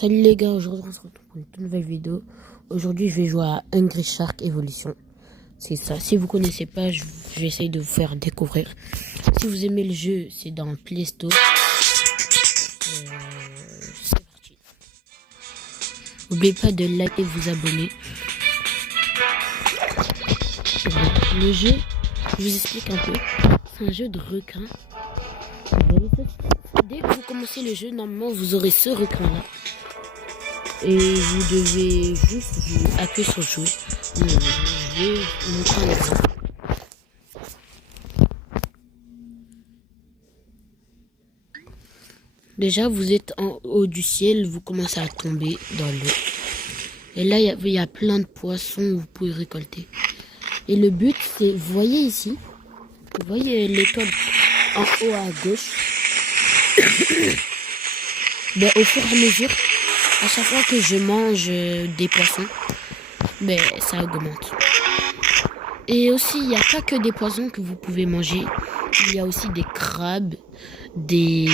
Salut les gars, aujourd'hui on se retrouve pour une toute nouvelle vidéo. Aujourd'hui je vais jouer à Hungry Shark Evolution. C'est ça, si vous connaissez pas, je vais essayer de vous faire découvrir. Si vous aimez le jeu, c'est dans Play Store. C'est parti. N'oubliez pas de liker et vous abonner. Le jeu, je vous explique un peu. C'est un jeu de requin. Dès que vous commencez le jeu, normalement vous aurez ce requin là. Et vous devez juste appuyer sur jouer. Je vais vous montrer un exemple. Déjà, vous êtes en haut du ciel, vous commencez à tomber dans l'eau. Et là, il y a plein de poissons que vous pouvez récolter. Et le but, c'est, vous voyez ici, vous voyez l'étoile en haut à gauche. Ben, au fur et à mesure, à chaque fois que je mange des poissons, ben, ça augmente. Et aussi, il n'y a pas que des poissons que vous pouvez manger. Il y a aussi des crabes, des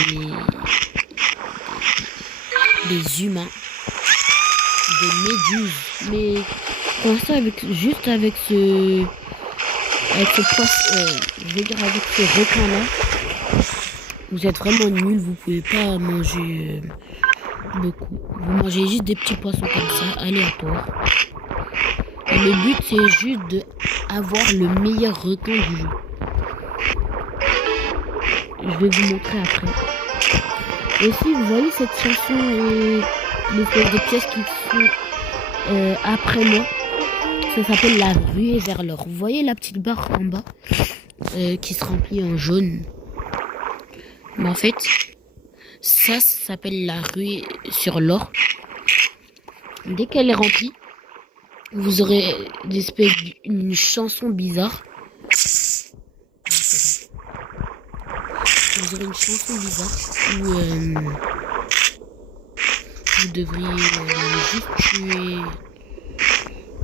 humains, des méduses. Mais pour l'instant, avec ce poisson, je veux dire avec ce requin-là, vous êtes vraiment nul. Vous pouvez pas manger beaucoup. Vous mangez juste des petits poissons comme ça, aléatoires. Et le but, c'est juste d'avoir le meilleur requin du jeu. Je vais vous montrer après. Et si vous voyez cette chanson et l'espèce de pièces qui sont après moi, ça s'appelle la ruée vers l'or. Vous voyez la petite barre en bas qui se remplit en jaune. Mais en fait, ça s'appelle la ruée sur l'or. Dès qu'elle est remplie, vous aurez une chanson bizarre. Vous aurez une chanson bizarre où vous devriez juste tuer.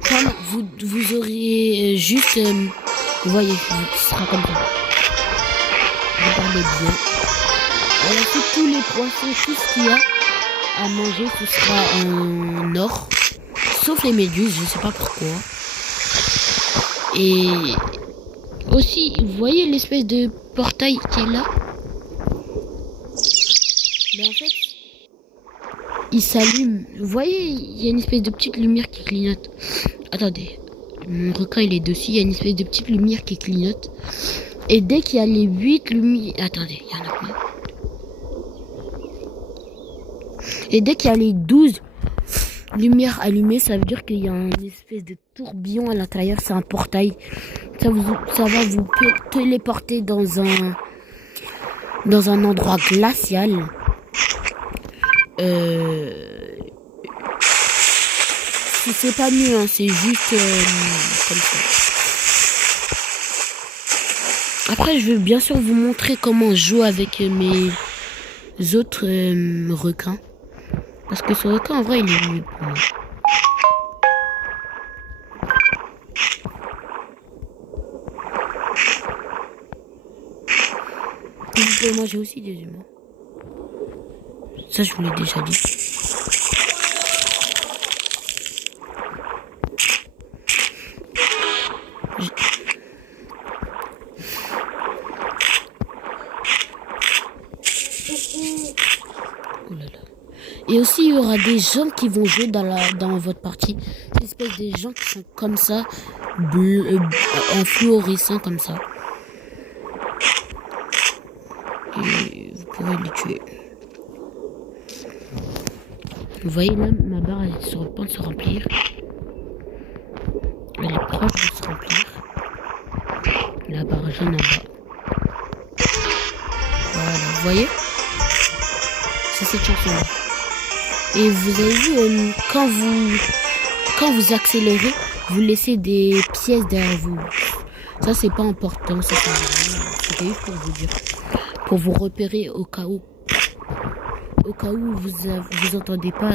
Comme vous aurez juste, vous voyez, ce sera comme ça. Regardez bien. Alors si tous les poissons, tout ce qu'il y a à manger, ce sera en or. Sauf les méduses, je sais pas pourquoi. Et aussi, vous voyez l'espèce de portail qui est là? Mais en fait, il s'allume. Vous voyez, il y a une espèce de petite lumière qui clignote. Attendez, mon requin il est dessus, il y a une espèce de petite lumière qui clignote. Et dès qu'il y a les 8 lumières... Attendez, il y en a plein. Et dès qu'il y a les 12 lumières allumées, ça veut dire qu'il y a une espèce de tourbillon à l'intérieur. C'est un portail. Ça va vous téléporter dans un endroit glacial. C'est pas mieux, hein, c'est juste comme ça. Après, je vais bien sûr vous montrer comment je joue avec mes autres requins. Parce que ce requin, en vrai, il est mieux pour moi. Et vous pouvez manger aussi des humains. Ça, je vous l'ai déjà dit. Oh là là. Et aussi, il y aura des gens qui vont jouer dans votre partie. Des espèces de gens qui sont comme ça, en fluorescent comme ça. Et vous pourrez les tuer. Vous voyez là, ma barre elle est sur le point de se remplir. Elle est proche de se remplir. La barre jaune en bas. Voilà, vous voyez? C'est cette chanson là. Et vous avez vu, quand vous accélérez, vous laissez des pièces derrière vous. Ça, c'est pas important. C'était juste pour vous dire. Pour vous repérer au cas où. Au cas où vous entendez pas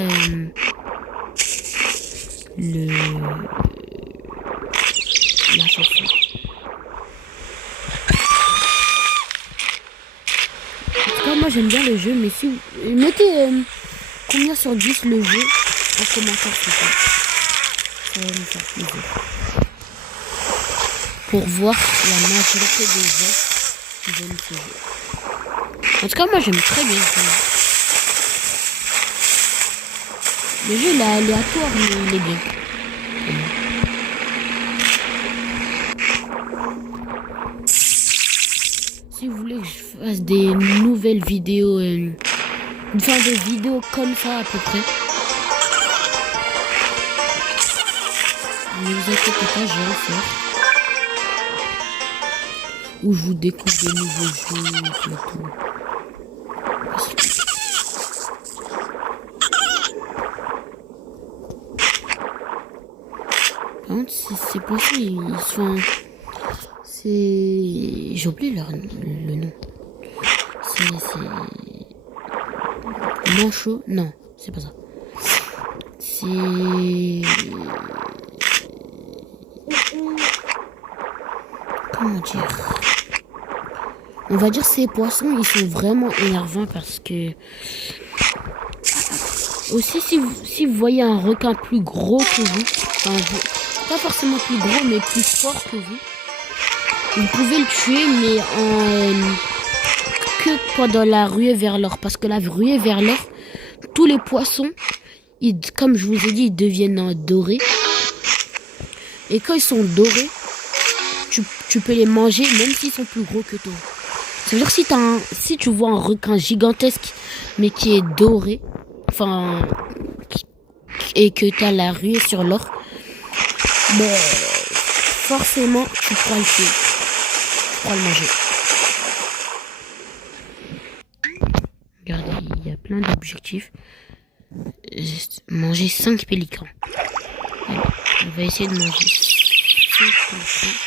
la chanson. En tout cas, moi j'aime bien le jeu, mais si mettez combien sur 10 le jeu en commentaire, s'il vous plaît. Ça va me faire plaisir. Pour voir la majorité des gens qui aiment ce jeu. En tout cas, moi j'aime très bien ce jeu. Le jeu il est aléatoire, mais il est bien. Si vous voulez que je fasse des nouvelles vidéos, enfin des vidéos comme ça à peu près, ne vous inquiétez pas, je vais le faire. Où je vous découvre des nouveaux jeux et tout. Par contre, ces poissons, ils sont... C'est... J'ai oublié le nom. C'est... Manchot? Non, c'est pas ça. C'est... Comment dire? On va dire ces poissons, ils sont vraiment énervants parce que... Aussi, si vous voyez un requin plus gros que vous, enfin, pas forcément plus gros, mais plus fort que vous pouvez le tuer, mais que pendant la ruée vers l'or. Parce que la ruée vers l'or, tous les poissons, comme je vous ai dit, ils deviennent dorés. Et quand ils sont dorés, tu peux les manger, même s'ils sont plus gros que toi. Ça veut dire que si tu vois un requin gigantesque, mais qui est doré, enfin, et que tu as la ruée sur l'or, mais forcément, tu pourras le tuer. Tu pourras le manger. Regardez, il y a plein d'objectifs. Manger 5 pélicans. Allez, on va essayer de manger 5 pélicans.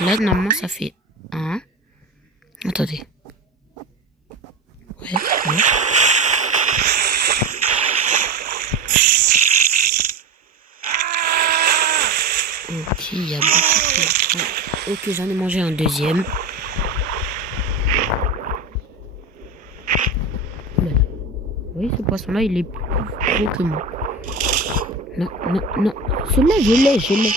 Là, normalement, ça fait 1. Attendez. Ouais. Ok, il y a beaucoup de pélicans. Ok, j'en ai mangé un deuxième. Oui, ce poisson-là, il est plus gros que moi. Non. Celui-là, je l'ai.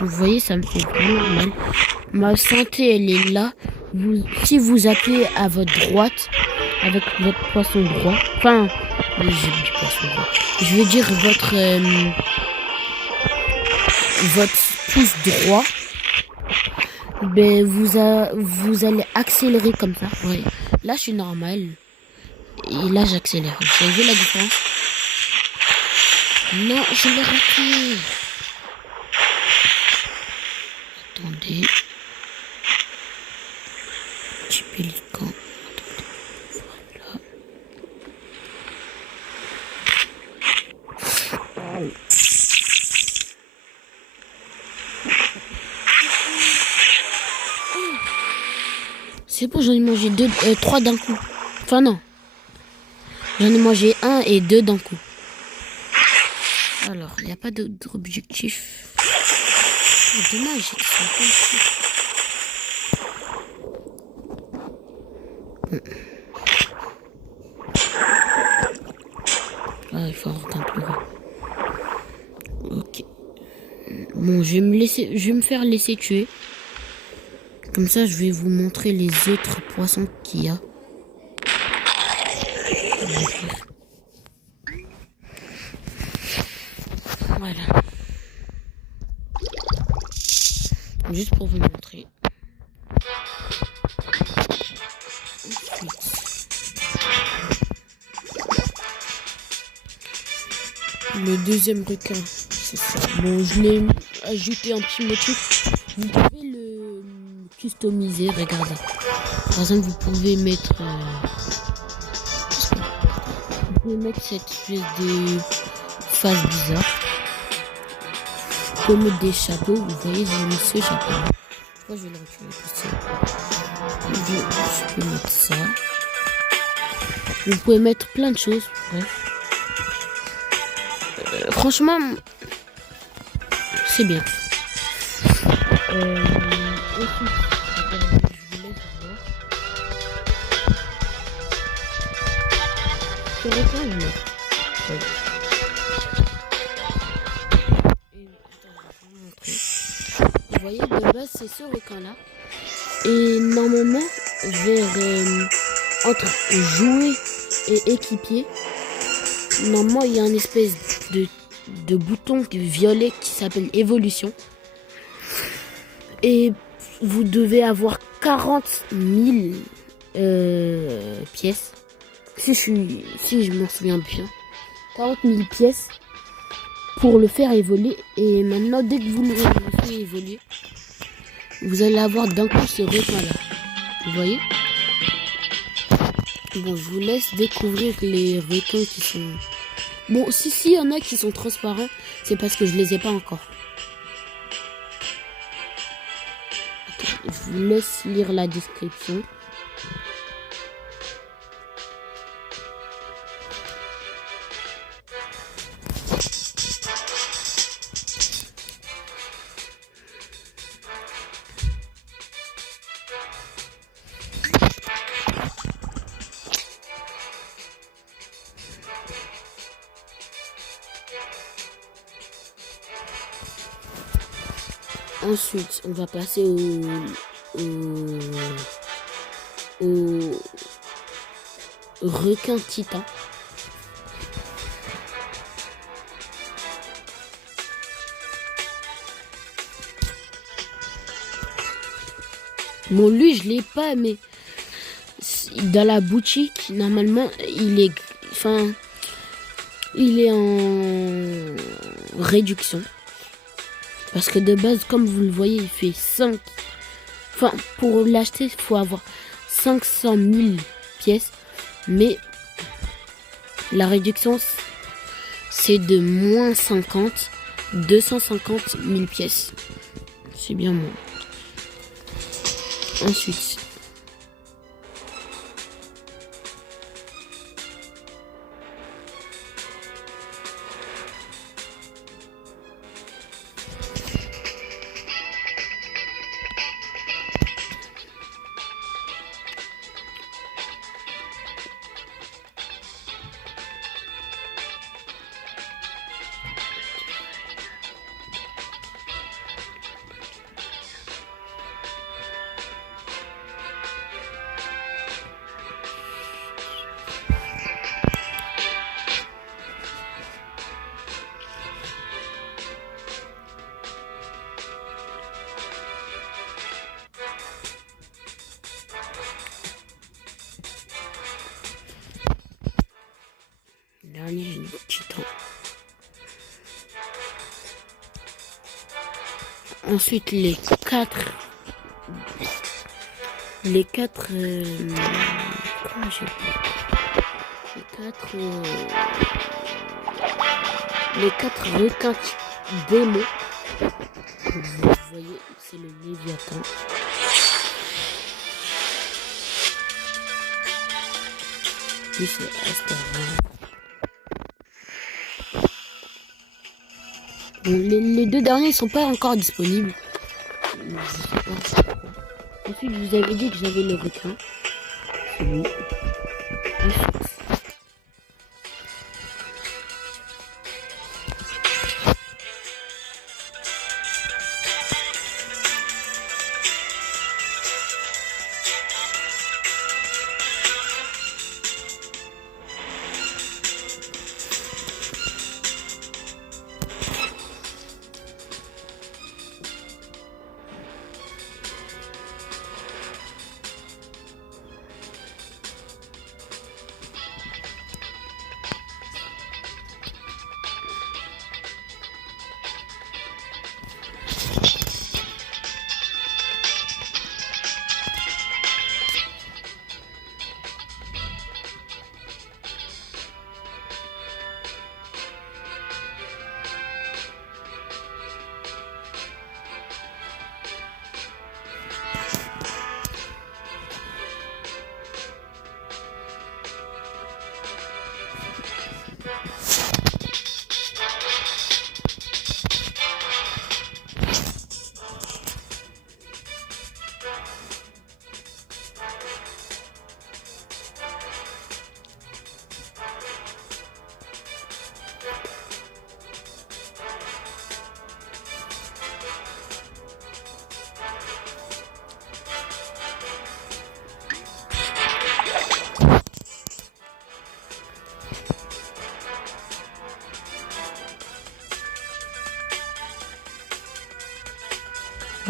Vous voyez, ça me fait vraiment mal. Ma santé, elle est là. Si vous appuyez à votre droite, avec votre poisson droit, enfin, j'ai dit poisson droit. Je veux dire votre pouce droit, ben vous allez accélérer comme ça. Ouais. Là, je suis normal. Et là, j'accélère. Vous avez vu la différence? Non, je l'ai raté. Attendez. Petit pélican. Voilà. C'est bon, j'en ai mangé 3 d'un coup. Enfin, non. J'en ai mangé 1 et 2 d'un coup. Alors, il n'y a pas d'autre objectif. Oh, dommage, ils sont pas ici. Ah, il faut un requin plus gros. Ok. Bon, je vais me faire laisser tuer. Comme ça, je vais vous montrer les autres poissons qu'il y a. Voilà. Juste pour vous montrer. Le deuxième requin, c'est ça. Bon, je l'ai ajouté un petit motif. Vous pouvez le customiser, regardez. Par exemple, vous pouvez mettre... cette espèce de face bizarre. Vous pouvez mettre des chapeaux. Vous voyez, j'ai mis ce chapeau. Pourquoi je vais le retirer tout seul? Je peux mettre ça. Vous pouvez mettre plein de choses. Bref. Franchement, c'est bien. Ce requin, il meurt. Ouais. Et, attends, je vais vous montrer. Vous voyez, de base, c'est ce requin-là. Et normalement, vers entre jouet et équipier, normalement, il y a une espèce de bouton violet qui s'appelle évolution. Et vous devez avoir 40 000 pièces. Si je m'en souviens bien. 40 000 pièces pour le faire évoluer. Et maintenant, dès que vous le faites évoluer, vous allez avoir d'un coup ce requin-là. Vous voyez? Bon, je vous laisse découvrir les requins qui sont... Bon, si il y en a qui sont transparents, c'est parce que je les ai pas encore. Attends, je vous laisse lire la description. Ensuite, on va passer au requin titan. Bon, lui, je l'ai pas, mais dans la boutique, normalement, il est en réduction. Parce que de base, comme vous le voyez, il fait 5. Enfin, pour l'acheter, il faut avoir 500 000 pièces. Mais la réduction, c'est de moins 50, 250 000 pièces. C'est bien moins. Ensuite, dernier titan. Ensuite, les quatre. Comment je les quatre requins démons. Vous voyez, c'est le Léviathan. Lui, c'est Astaroth. Bon, les deux derniers ne sont pas encore disponibles. Je sais pas. Ensuite, je vous avais dit que j'avais le requin. C'est bon. Ensuite,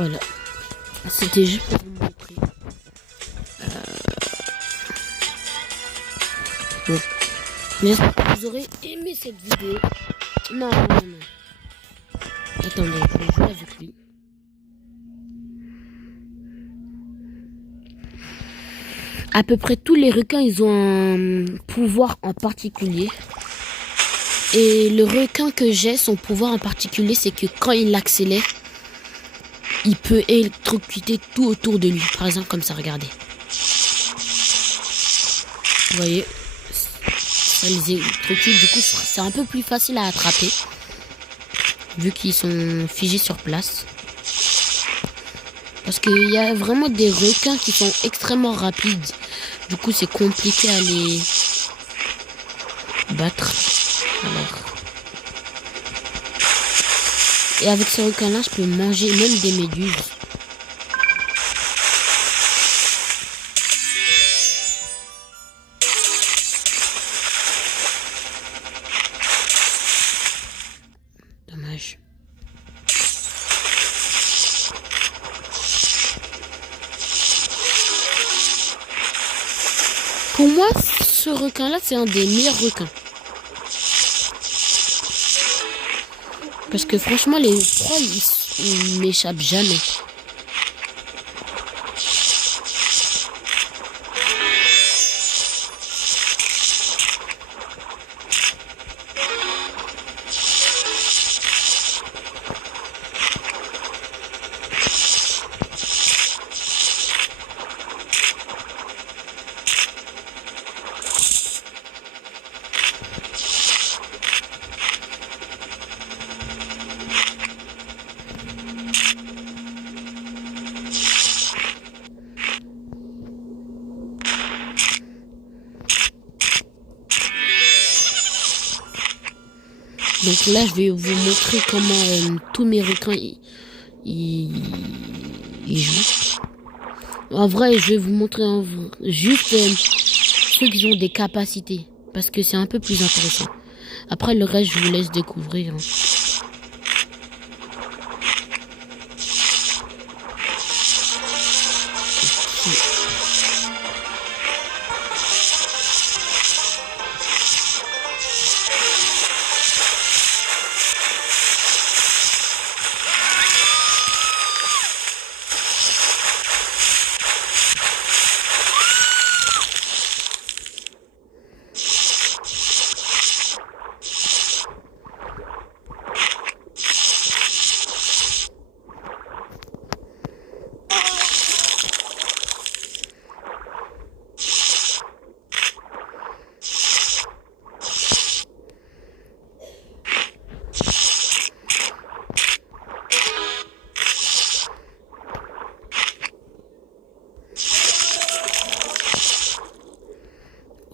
Voilà. C'était juste pour vous montrer. Bon. J'espère que vous aurez aimé cette vidéo. Non. Attendez, je vais jouer avec lui. À peu près tous les requins, ils ont un pouvoir en particulier. Et le requin que j'ai, son pouvoir en particulier, c'est que quand il accélère, il peut électrocuter tout autour de lui. Par exemple, comme ça, regardez. Vous voyez, ça les électrocute. Du coup, c'est un peu plus facile à attraper. Vu qu'ils sont figés sur place. Parce qu'il y a vraiment des requins qui sont extrêmement rapides. Du coup, c'est compliqué à les battre. Alors. Et avec ces requins-là, je peux manger même des méduses. Dommage. Pour moi, ce requin-là, c'est un des meilleurs requins. Parce que franchement, les proies, ils m'échappent jamais. Donc là, je vais vous montrer comment tous mes requins ils jouent. En vrai, je vais vous montrer juste ceux qui ont des capacités. Parce que c'est un peu plus intéressant. Après, le reste, je vous laisse découvrir.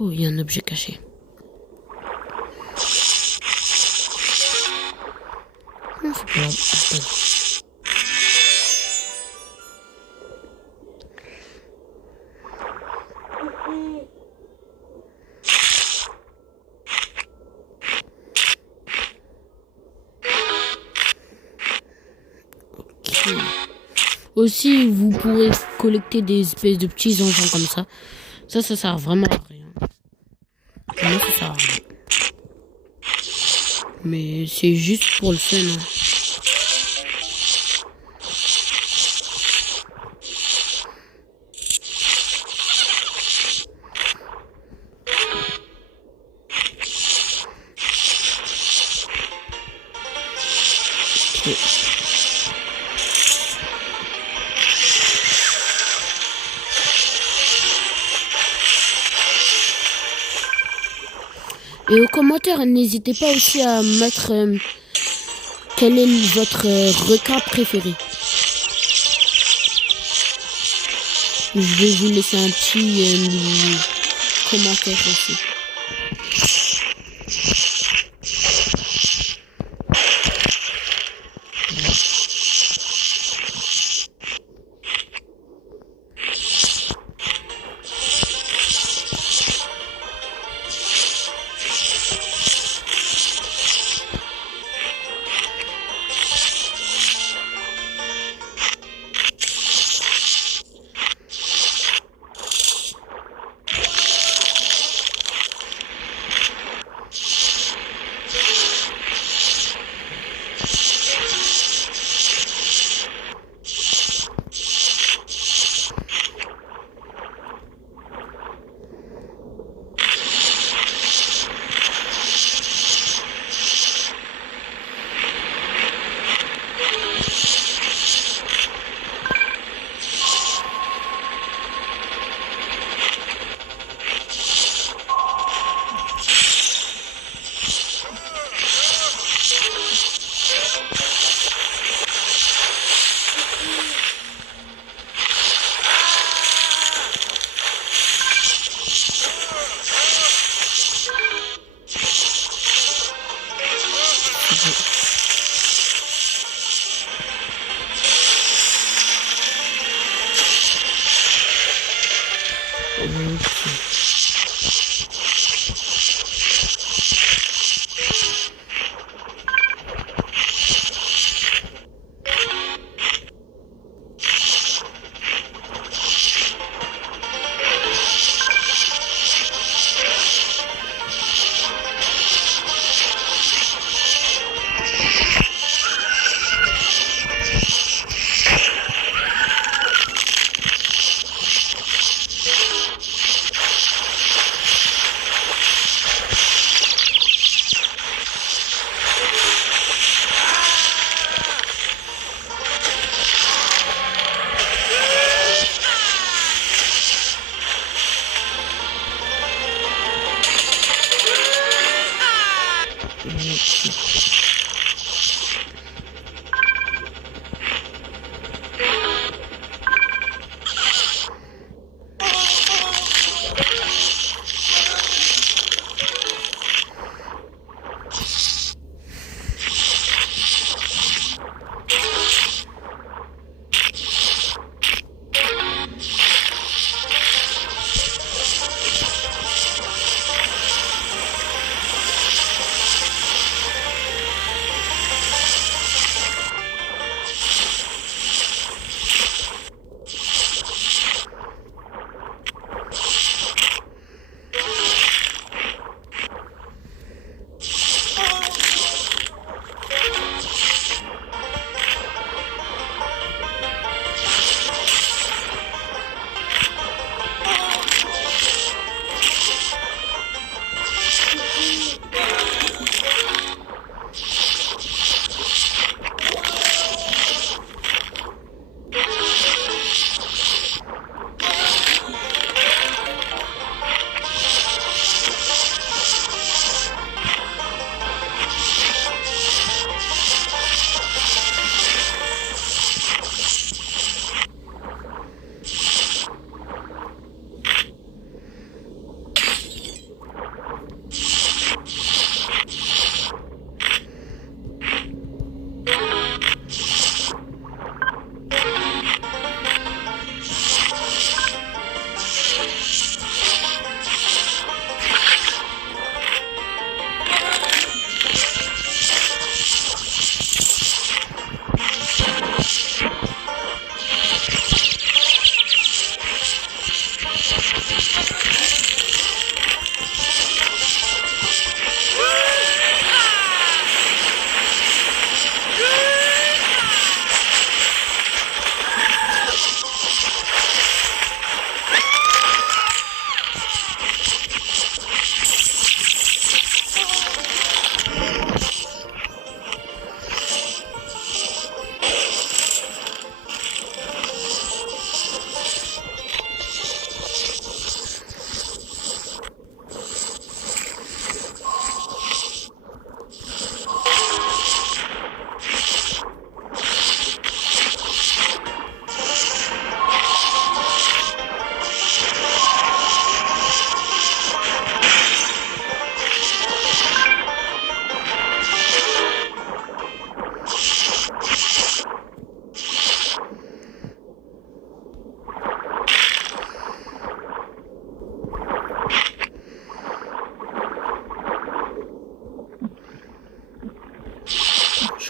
Oh, il y a un objet caché. Non, c'est pas grave. Attends. Ok. Aussi, vous pourrez collecter des espèces de petits engins comme ça. Ça sert vraiment à rien. Moi, ça sert à rien. Mais c'est juste pour le fun. Hein. Okay. Et aux commentaires, n'hésitez pas aussi à mettre quel est votre requin préféré. Je vais vous laisser un petit commentaire aussi.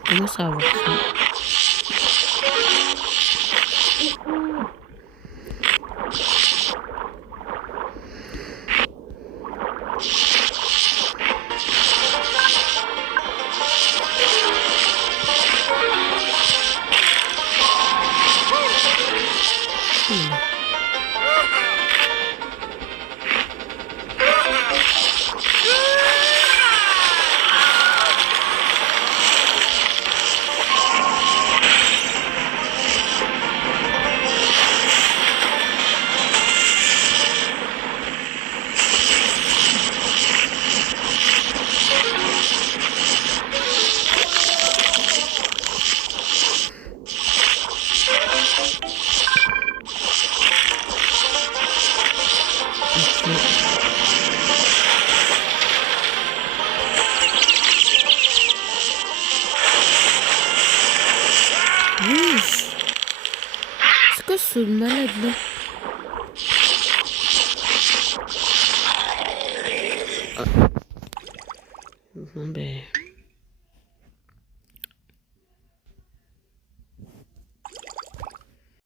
Comment ça va? poisson de malade là. Ah.